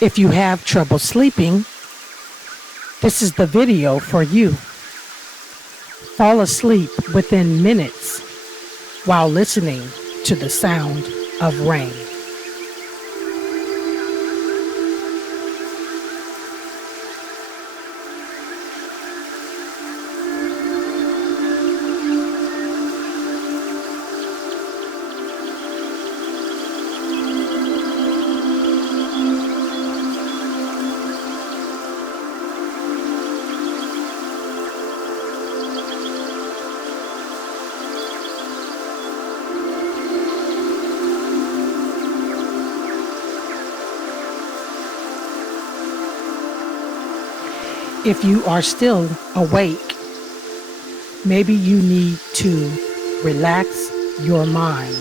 If you have trouble sleeping, this is the video for you. Fall asleep within minutes while listening to the sound of rain. If you are still awake, maybe you need to relax your mind.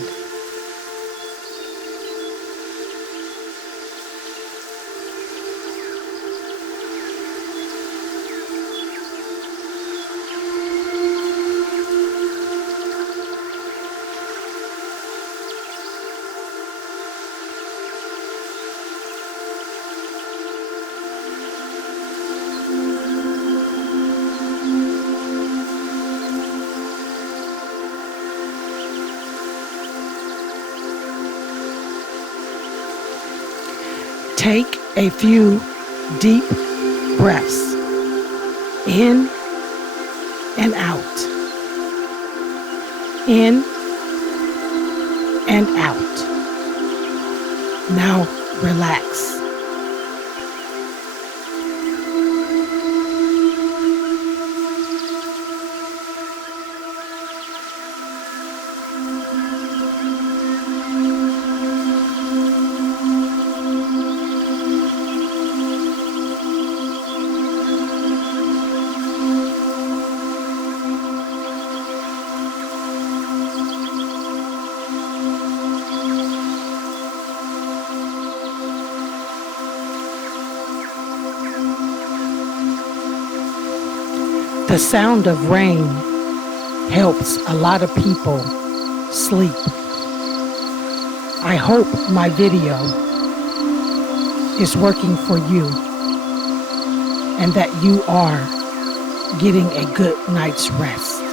Take a few deep breaths in and out, in and out. Now relax. The sound of rain helps a lot of people sleep. I hope my video is working for you and that you are getting a good night's rest.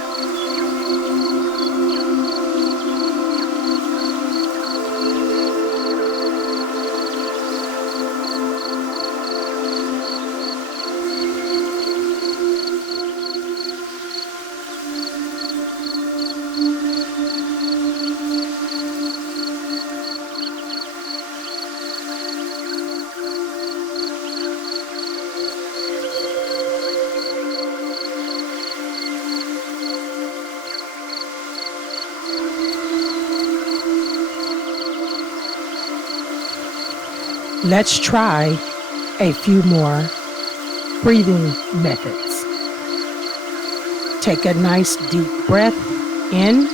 Let's try a few more breathing methods. Take a nice deep breath in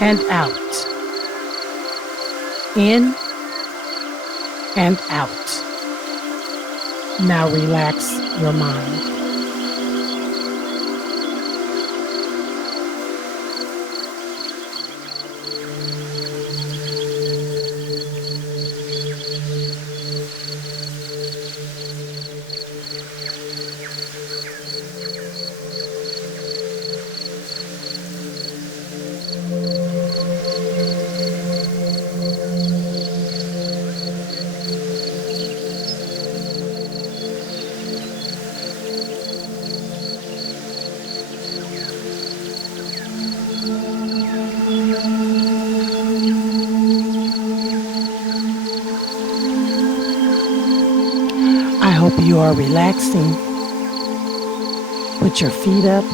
and out. In and out. Now relax your mind. I hope you are relaxing. Put your feet up.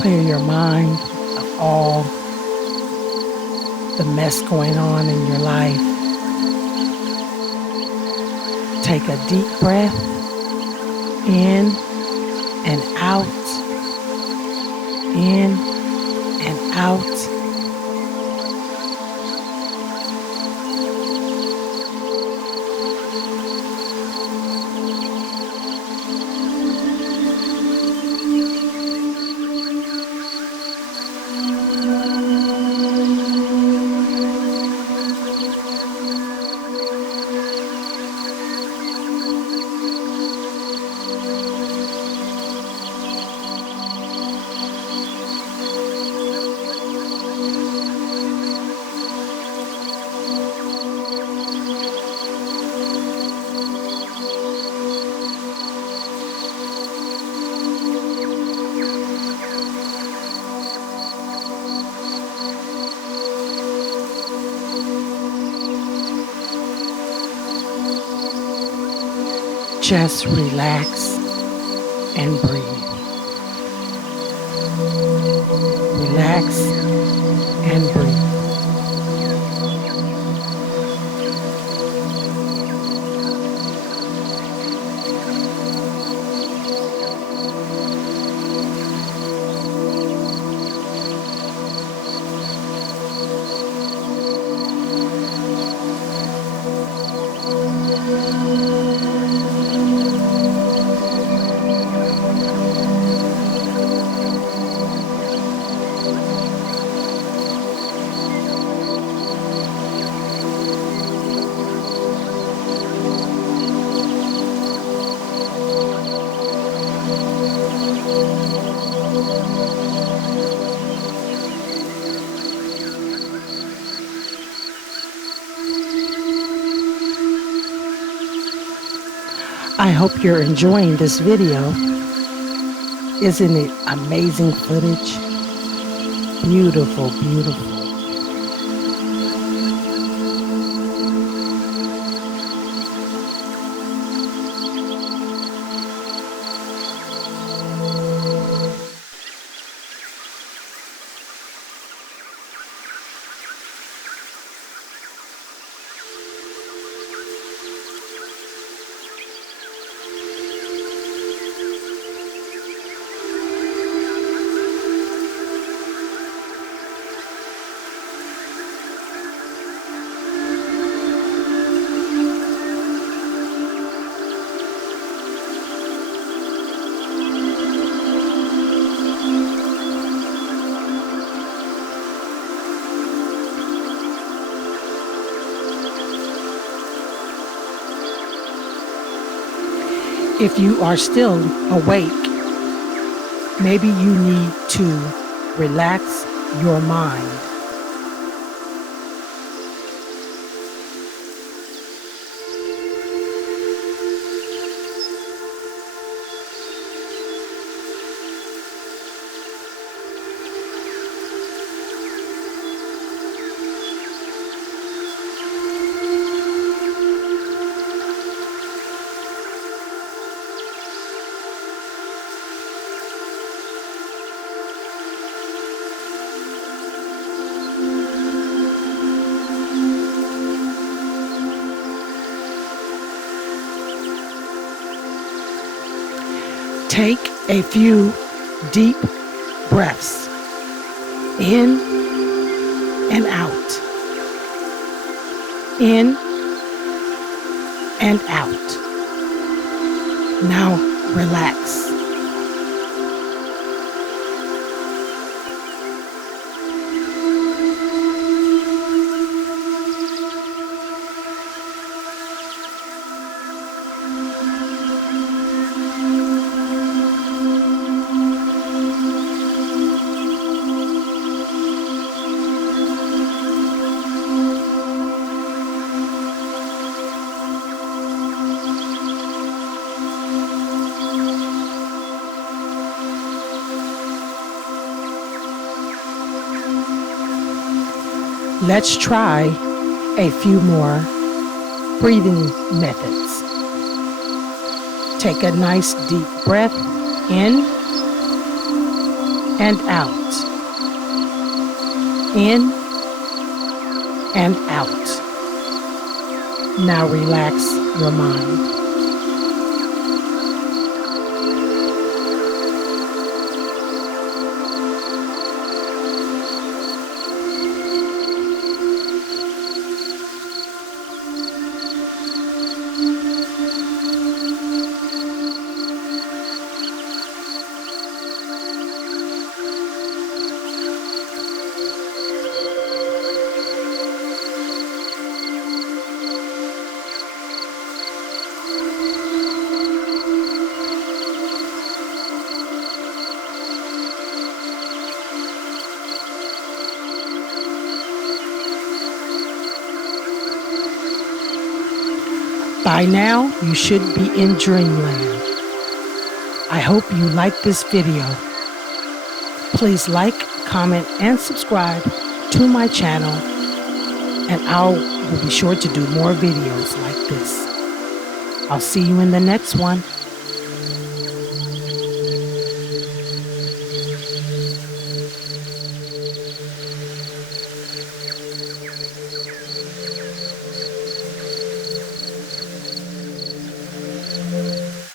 Clear your mind of all the mess going on in your life. Take a deep breath in and out, in and out. Just relax and breathe. Relax and breathe. I hope you're enjoying this video. Isn't it amazing footage? Beautiful, beautiful. If you are still awake, maybe you need to relax your mind. Take a few deep breaths in and out, in and out. Now relax. Let's try a few more breathing methods. Take a nice deep breath in and out. In and out. Now relax your mind. By now, you should be in dreamland. I hope you like this video. Please like, comment, and subscribe to my channel, and I will be sure to do more videos like this. I'll see you in the next one.